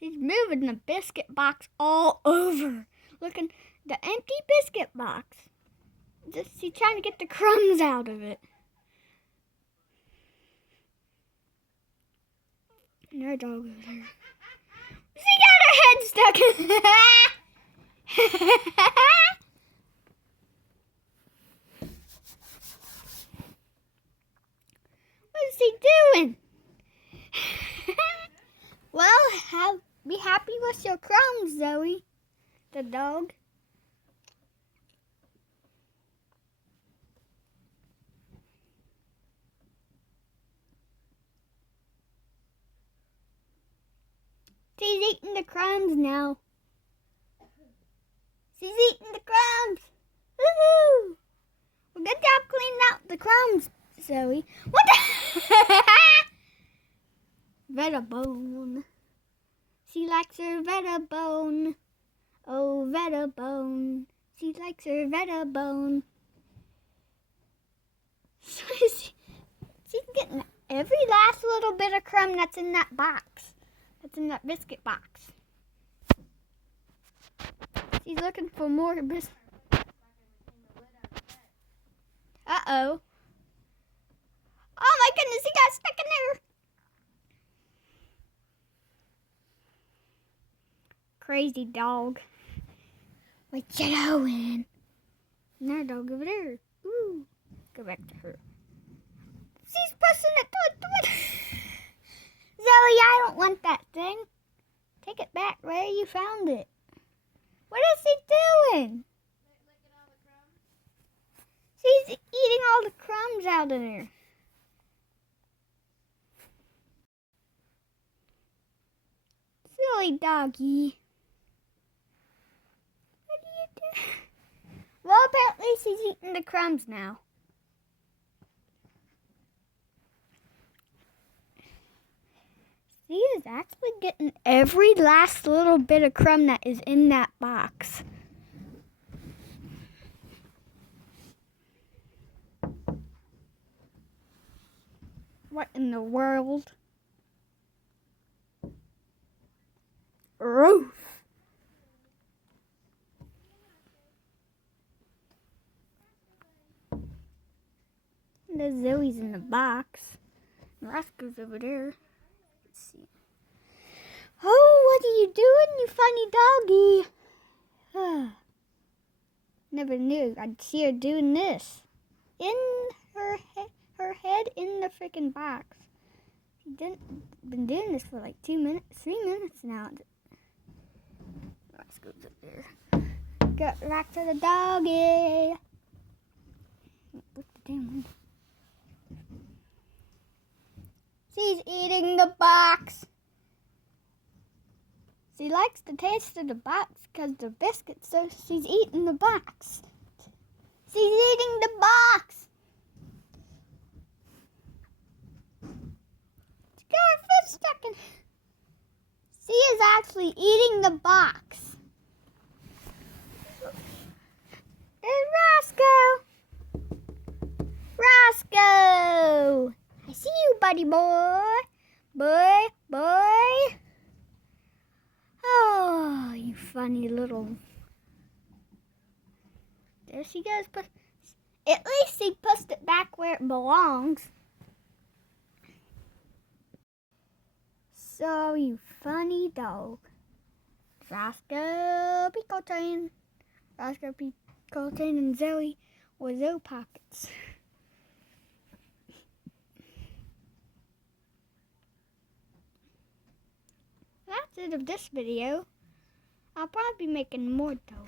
She's moving the biscuit box all over. Looking the empty biscuit box. She's trying to get the crumbs out of it. And her dog over there. She got her head stuck in What is he doing? Well, be happy with your crumbs, Zoe, the dog. She's eating the crumbs now. She's eating the crumbs. Woohoo! Well, good job cleaning out the crumbs, Zoe. What the? Vetabone. She likes her Vetabone. Oh, Vetabone. She likes her Vetabone. She's getting every last little bit of crumb that's in that box. That's in that biscuit box. She's looking for more biscuits. Uh-oh. Oh my goodness, he got stuck in there. Crazy dog. What you doing? And that dog over there. Ooh. Go back to her. She's pushing it to it. Zoe, I don't want that thing. Take it back where you found it. What is he doing? Licking all the crumbs? She's eating all the crumbs out of there. Silly doggy. What are you doing? Well, apparently she's eating the crumbs now. She is actually getting every last little bit of crumb that is in that box. What in the world? Roof. The Zoe's in the box. Roscoe's over there. Let's see. Oh, what are you doing, you funny doggy? Never knew I'd see her doing this. In her head in the freaking box. She's been doing this for like 3 minutes now. Roscoe's up there. Get back to the doggy. Put the damn window. She's eating the box. She likes the taste of the box because the biscuits, so she's eating the box. She's eating the box. She got her foot stuck in. She is actually eating the box. There's Roscoe. Roscoe. I see you, buddy boy. Boy. Oh, you funny little. There she goes. At least she pushed it back where it belongs. So, you funny dog. Roscoe Picotain. Roscoe Picotain and Zoe with Zoe pockets. That's it of this video. I'll probably be making more though.